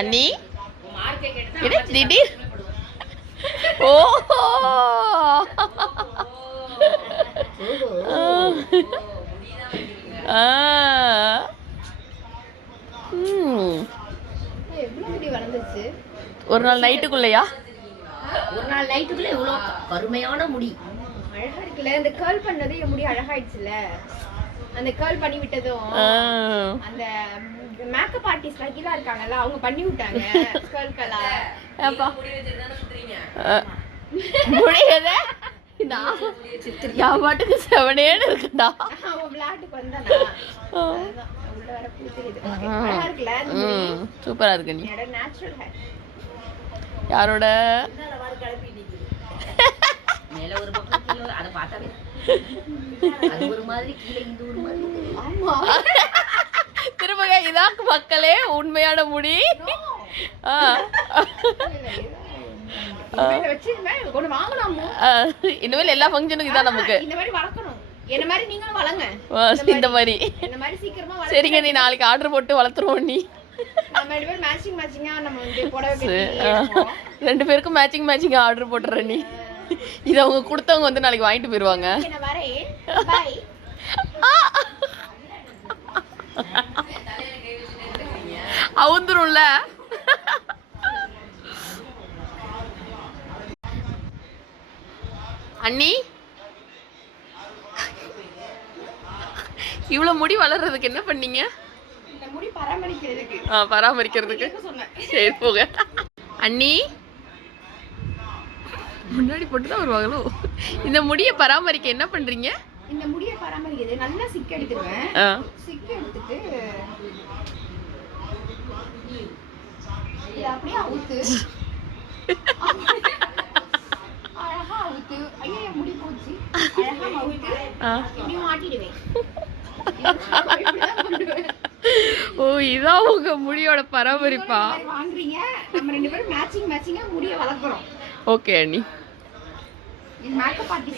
அண்ணி திடீர் ஓ ஒரு நாள் நைட்டுக்குள்ளையா? ஒரு நாள் நைட்டுக்குள்ள இவ்வளவு கருமையான முடி அழகா இருக்குல்ல. இந்த கர்ல் பண்ணது என் முடி அழகாயிடுச்சுல. அந்த கர்ல் பண்ணி விட்டதும் அந்த மேக்கப் ஆர்டிஸ்ட் கீழ இருக்காங்கல்ல அவங்க பண்ணி விட்டாங்க கர்ல் கலர். ஏப்பா முடியல நான் யா பாட்டுக்கு செவனேன்னு இருக்குடா. அவன் விளையாட்டுக்கு வந்தானா உள்ள வர பூத்திருது. அழகா இருக்குல்ல. சூப்பரா இருக்கு. நீ நேச்சுரல் ஹேர் யாரோட மேல ஒரு பக்கம் கீழ அத பார்த்தாவே அது ஒரு மாதிரி கீழ இந்த ஒரு மாதிரி. ஆமா திரும்ப இதான் மக்களே உண்மையான முடி. இனிமேல் எல்லா ஃபங்க்ஷனுக்கும் இதான் நமக்கு. இந்த மாதிரி வளர்க்கணும். என்ன மாதிரி நீங்களும் வளங்க. இந்த மாதிரி சீக்கிரமா சரிங்க. நீ நாளைக்கு ஆர்டர் போட்டு வளர்த்துருவோம். நீ நம்ம ரெண்டு பேரும் மேட்சிங்கா நம்ம வந்து புடவை கட்டி ரெண்டு பேருக்கும் மேட்சிங்கா ஆர்டர் போட்டுற. நீ இத அவங்க கொடுத்தவங்க வந்து நாளைக்கு வாங்கிட்டு போயிருவாங்க. நான் வரேன். பை. அவுந்துரும்ல. அண்ணி இவ்வளவு முடி வளர்றதுக்கு என்ன பண்ணீங்க? இந்த முடி பராமரிக்கிறதுக்கு. பராமரிக்கிறதுக்கு சரி போக. அண்ணி முன்னாடி போட்டுதான் வருவாங்களோ. இந்த முடியை பராமரிக்க என்ன பண்றீங்க? இந்த முடியை பராமரிக்கிறது நல்லா சிக்க எடுத்துருவேன். சிக்க எடுத்துட்டு இத அப்படியே அவுத்து அழகா அவுத்து. ஐயோ முடி போச்சு. அழகா அவுத்து இப்படி மாட்டிடுவேன். ஓ இதான் உங்க முடியோட பராமரிப்பா? வாங்குறீங்க. நம்ம ரெண்டு பேரும் மேட்சிங்கா முடியை வளர்க்குறோம். ஓகே அண்ணி. இது மேக்கப் ஆர்டிஸ்ட்